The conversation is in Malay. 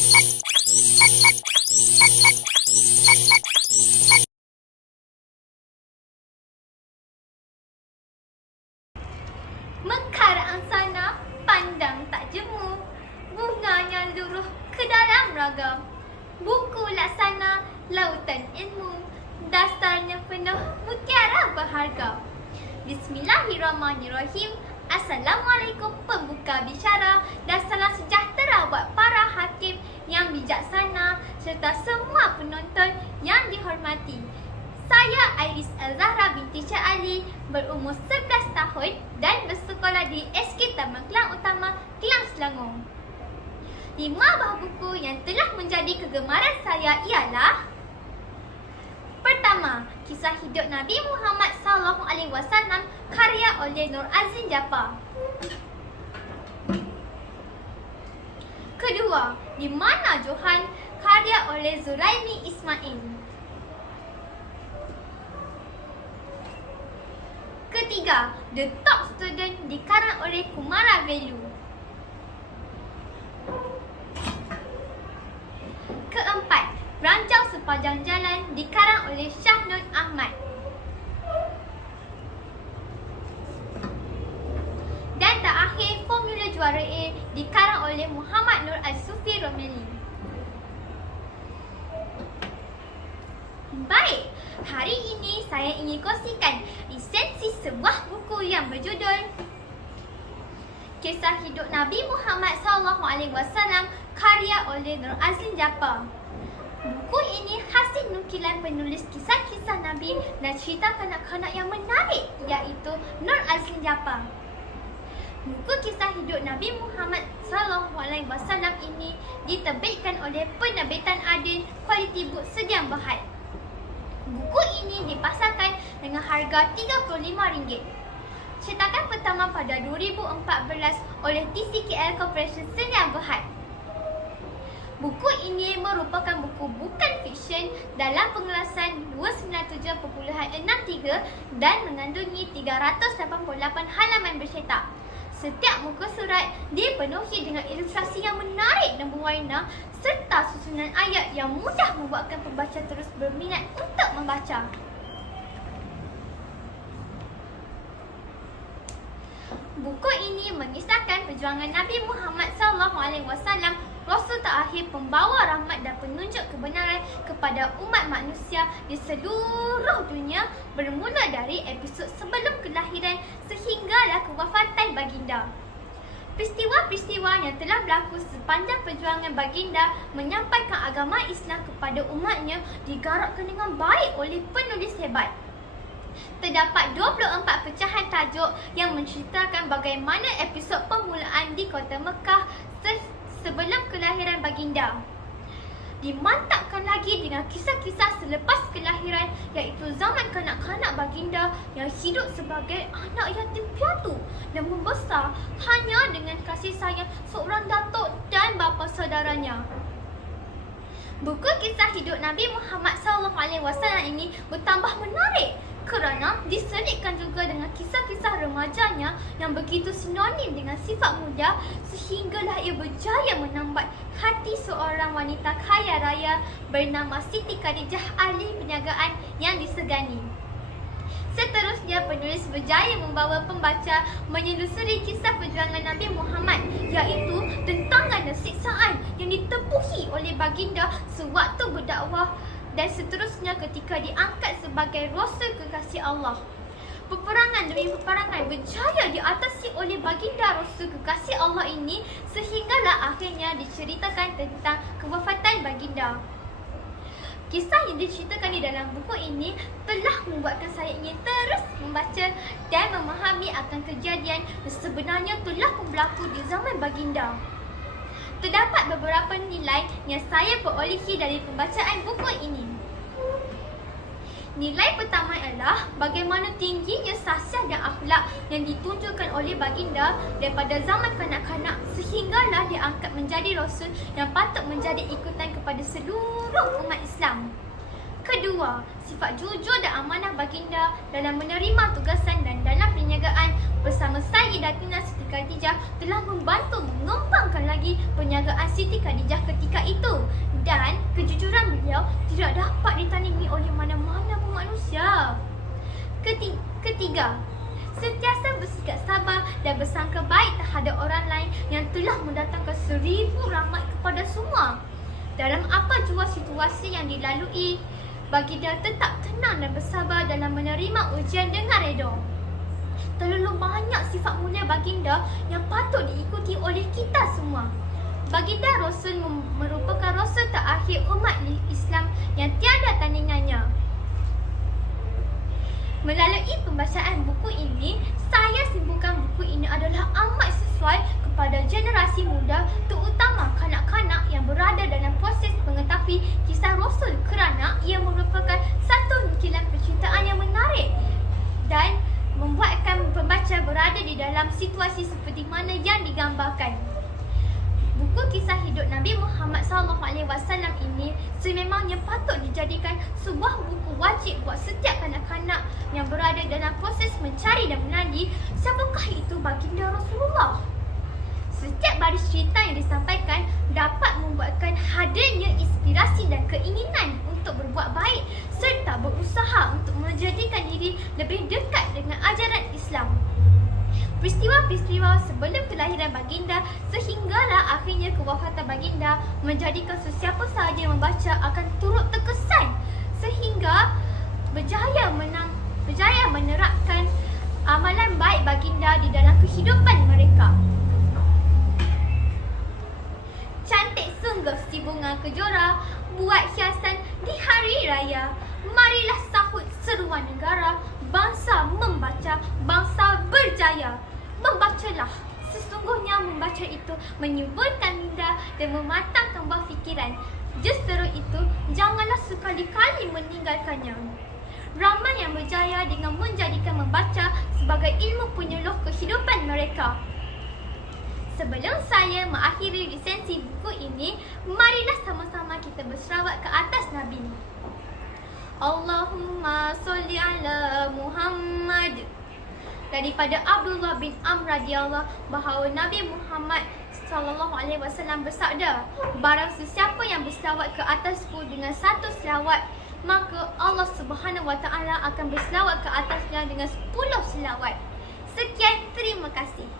Mekar angsana, pandang tak jemu. Bunganya luruh ke dalam ragam. Buku laksana, lautan ilmu. Dasarnya penuh mutiara berharga. Bismillahirrahmanirrahim. Assalamualaikum pembuka bicara dan salam sejahtera buat para hakim yang bijaksana serta semua penonton yang dihormati. Saya Iris Al-Zahra binti Syah Ali, berumur 11 tahun dan bersekolah di SK Taman Kelang Utama, Kelang Selangor. 5 buah buku yang telah menjadi kegemaran saya ialah: pertama, Kisah Hidup Nabi Muhammad SAW karya oleh Nur Azlin Jaafar. Kedua, Di Mana Johan karya oleh Zuraini Ismail. Ketiga, The Top Student dikarang oleh Kumara Velu. Keempat, Ranjau Sepanjang Jalan dikarang oleh Syahnun Ahmad. Dan terakhir, Formula Juara A dikarang oleh Muhammad Nur Al-Sufi Romeli. Baik, hari ini saya ingin kongsikan esensi sebuah buku yang berjudul Kisah Hidup Nabi Muhammad SAW karya oleh Nur Azlin Jaafar. Buku ini hasil nukilan penulis kisah-kisah Nabi dan cerita kanak-kanak yang menarik, iaitu Nur Azlin Jaafar. Buku Kisah Hidup Nabi Muhammad SAW ini diterbitkan oleh penerbitan Adin Quality Book Sdn Bhd. Buku ini dipasarkan dengan harga RM35. Cetakan pertama pada 2014 oleh TCKL Corporation Sdn Bhd. Buku ini merupakan buku bukan fiksyen dalam pengelasan 297.63 dan mengandungi 388 halaman bercetak. Setiap muka surat dipenuhi dengan ilustrasi yang menarik dan berwarna serta susunan ayat yang mudah membuatkan pembaca terus berminat untuk membaca. Buku ini mengisahkan perjuangan Nabi Muhammad SAW, Rasul terakhir pembawa rahmat dan penunjuk kebenaran kepada umat manusia di seluruh dunia, bermula dari episod sebelum kelahiran sehinggalah kewafatan baginda. Peristiwa-peristiwa yang telah berlaku sepanjang perjuangan baginda menyampaikan agama Islam kepada umatnya digarapkan dengan baik oleh penulis hebat. Terdapat 24 pecahan tajuk yang menceritakan bagaimana episod permulaan di kota Mekah sebelum kelahiran baginda. Dimantapkan lagi dengan kisah-kisah selepas kelahiran, iaitu zaman kanak-kanak baginda yang hidup sebagai anak yatim piatu dan membesar hanya dengan kasih sayang seorang datuk dan bapa saudaranya. Buku Kisah Hidup Nabi Muhammad SAW ini bertambah menarik kerana diselitkan juga dengan kisah-kisah remajanya yang begitu sinonim dengan sifat muda, sehinggalah ia berjaya menambat hati seorang wanita kaya raya bernama Siti Khadijah, ahli perniagaan yang disegani. Seterusnya, penulis berjaya membawa pembaca menyelusuri kisah perjuangan Nabi Muhammad, iaitu tentangan dan siksaan yang ditepuhi oleh baginda sewaktu berdakwah dan seterusnya ketika diangkat sebagai Rasul kekasih Allah. Peperangan demi peperangan berjaya diatasi oleh baginda Rasul kekasih Allah ini, sehinggalah akhirnya diceritakan tentang kewafatan baginda. Kisah yang diceritakan di dalam buku ini telah membuatkan saya ingin terus membaca dan memahami akan kejadian yang sebenarnya telah berlaku di zaman baginda. Terdapat beberapa nilai yang saya perolehi dari pembacaan buku ini. Nilai pertama adalah bagaimana tingginya khasiat dan akhlak yang ditunjukkan oleh baginda daripada zaman kanak-kanak sehinggalah diangkat menjadi Rasul yang patut menjadi ikutan kepada seluruh umat Islam. Kedua, sifat jujur dan amanah baginda dalam menerima tugasan dan dalam perniagaan bersama Sayyidatina Siti Khadijah telah membantu mengembangkan lagi perniagaan Siti Khadijah ketika itu. Dan kejujuran beliau tidak dapat ditandingi oleh mana-mana pun manusia. Ketiga, sentiasa bersikap sabar dan bersangka baik terhadap orang lain yang telah mendatangkan 1000 rahmat kepada semua. Dalam apa jua situasi yang dilalui, baginda tetap tenang dan bersabar dalam menerima ujian dengan redha. Terlalu banyak sifat mulia baginda yang patut diikuti oleh kita semua. Baginda Rasul merupakan Rasul terakhir umat Islam yang tiada tandingannya. Melalui pembacaan buku ini, saya simpulkan buku ini adalah amat sesuai kepada generasi muda, terutama kanak-kanak yang berada dalam proses mengetahui kisah Rasul, kerana ia merupakan satu nukilan percintaan yang menarik dan membuatkan pembaca berada di dalam situasi seperti mana yang digambarkan. Buku kisah hidup Nabi Muhammad SAW ini sememangnya patut dijadikan sebuah buku wajib buat setiap kanak-kanak yang berada dalam proses mencari dan menanti siapakah itu baginda Rasulullah. Setiap baris cerita yang disampaikan dapat membuatkan hadirnya inspirasi dan keinginan untuk berbuat baik serta berusaha untuk menjadikan diri lebih dekat dengan ajaran Islam. Peristiwa-peristiwa sebelum kelahiran baginda sehinggalah akhirnya kewafatan baginda menjadikan sesiapa sahaja yang membaca akan turut terkesan sehingga berjaya menerapkan amalan baik baginda di dalam kehidupan mereka. Cantik sungguh si bunga kejora buat hiasan di hari raya. Marilah sahut seruan negara, bangsa membaca, bangsa berjaya. Membacalah, sesungguhnya membaca itu menyuburkan minda dan mematangkan buah fikiran. Justru itu, janganlah sekali-kali meninggalkannya. Ramai yang berjaya dengan menjadikan membaca sebagai ilmu penyuluh kehidupan mereka. Sebelum saya mengakhiri resensi buku ini, marilah sama-sama kita berselawat ke atas Nabi. Allahumma sholli ala Muhammad. Daripada Abdullah bin Amr radhiyallahu bahawa Nabi Muhammad sallallahu alaihi wasallam bersabda, barang sesiapa yang berselawat ke atasku dengan satu selawat, maka Allah Subhanahu wa taala akan berselawat ke atasnya dengan 10 selawat. Sekian, terima kasih.